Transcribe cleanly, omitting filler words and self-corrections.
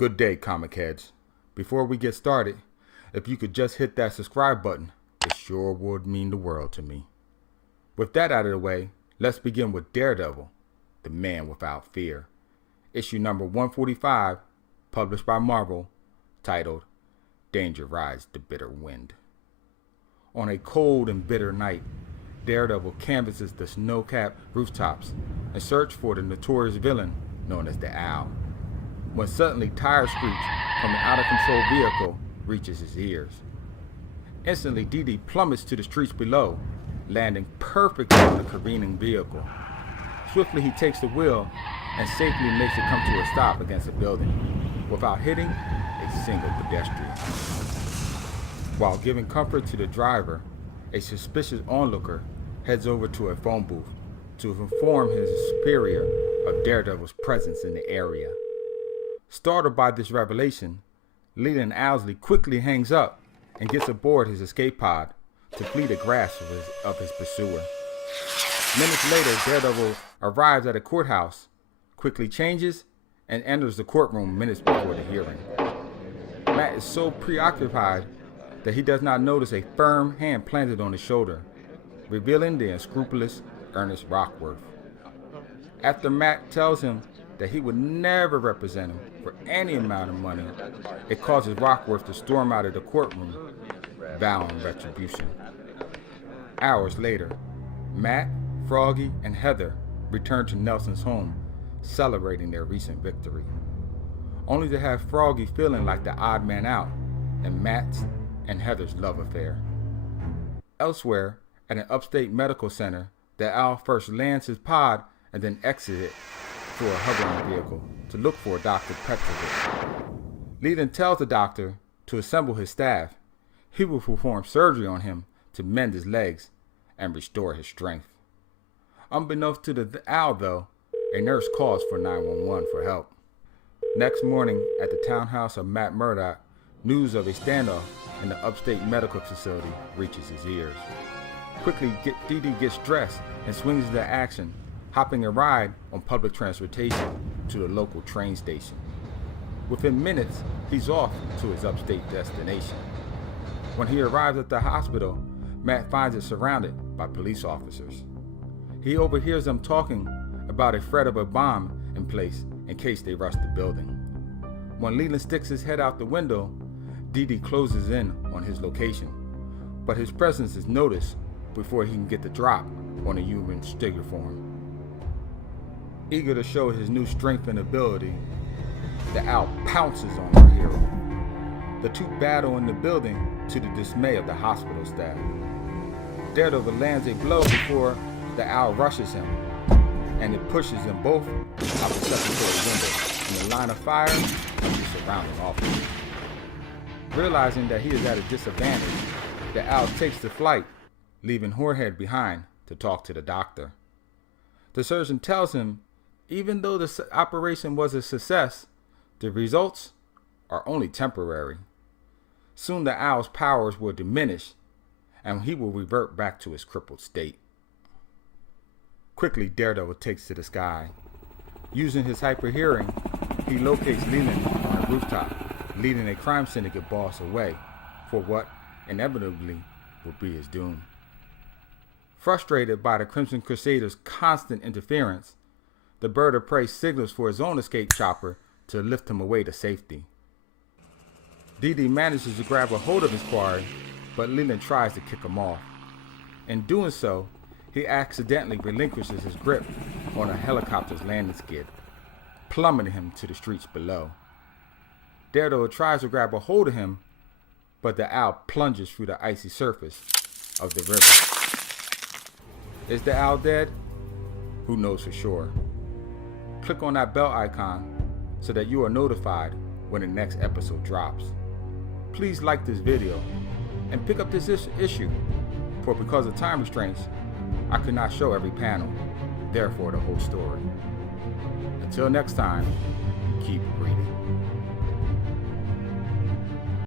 Good day, comic heads. Before we get started, if you could just hit that subscribe button, it sure would mean the world to me. With that out of the way, let's begin with Daredevil, the man without fear. Issue number 145, published by Marvel, titled, Danger Rides the Bitter Wind. On a cold and bitter night, Daredevil canvasses the snow-capped rooftops and searches for the notorious villain known as the Owl, when suddenly tire screech from an out-of-control vehicle reaches his ears. Instantly, Dee plummets to the streets below, landing perfectly on the careening vehicle. Swiftly, he takes the wheel and safely makes it come to a stop against a building, without hitting a single pedestrian. While giving comfort to the driver, a suspicious onlooker heads over to a phone booth to inform his superior of Daredevil's presence in the area. Startled by this revelation, Leland Owlsley quickly hangs up and gets aboard his escape pod to flee the grasp of his pursuer. Minutes later, Daredevil arrives at a courthouse, quickly changes, and enters the courtroom minutes before the hearing. Matt is so preoccupied that he does not notice a firm hand planted on his shoulder, revealing the unscrupulous Ernest Rockworth. After Matt tells him that he would never represent him for any amount of money, it causes Rockworth to storm out of the courtroom, vowing retribution. Hours later, Matt, Froggy, and Heather return to Nelson's home, celebrating their recent victory, only to have Froggy feeling like the odd man out in Matt's and Heather's love affair. Elsewhere, at an upstate medical center, the Owl first lands his pod and then exits it for a hovering vehicle to look for Dr. Petrovich. Leland tells the doctor to assemble his staff. He will perform surgery on him to mend his legs and restore his strength. Unbeknownst to the Owl, though, a nurse calls for 911 for help. Next morning, at the townhouse of Matt Murdock, news of a standoff in the upstate medical facility reaches his ears. Quickly, Dee gets dressed and swings into action, hopping a ride on public transportation to the local train station. Within minutes, he's off to his upstate destination. When he arrives at the hospital, Matt finds it surrounded by police officers. He overhears them talking about a threat of a bomb in place in case they rush the building. When Leland sticks his head out the window, Dee closes in on his location, but his presence is noticed before he can get the drop on a human Stegoform. Eager to show his new strength and ability, the Owl pounces on our hero. The two battle in the building to the dismay of the hospital staff. Daredevil lands a blow before the Owl rushes him, and it pushes them both out the second-floor window in the line of fire of the surrounding officers. Realizing that he is at a disadvantage, the Owl takes to flight, leaving Horhead behind to talk to the doctor. The surgeon tells him even though the operation was a success, the results are only temporary. Soon the Owl's powers will diminish, and he will revert back to his crippled state. Quickly, Daredevil takes to the sky. Using his hyper-hearing, he locates Leland on a rooftop, leading a crime syndicate boss away for what inevitably will be his doom. Frustrated by the Crimson Crusaders' constant interference, the bird of prey signals for his own escape chopper to lift him away to safety. Dee manages to grab a hold of his quarry, but Leland tries to kick him off. In doing so, he accidentally relinquishes his grip on a helicopter's landing skid, plummeting him to the streets below. Daredevil tries to grab a hold of him, but the Owl plunges through the icy surface of the river. Is the Owl dead? Who knows for sure? Click on that bell icon so that you are notified when the next episode drops. Please like this video and pick up this issue, for because of time restraints, I could not show every panel, therefore the whole story. Until next time, keep reading.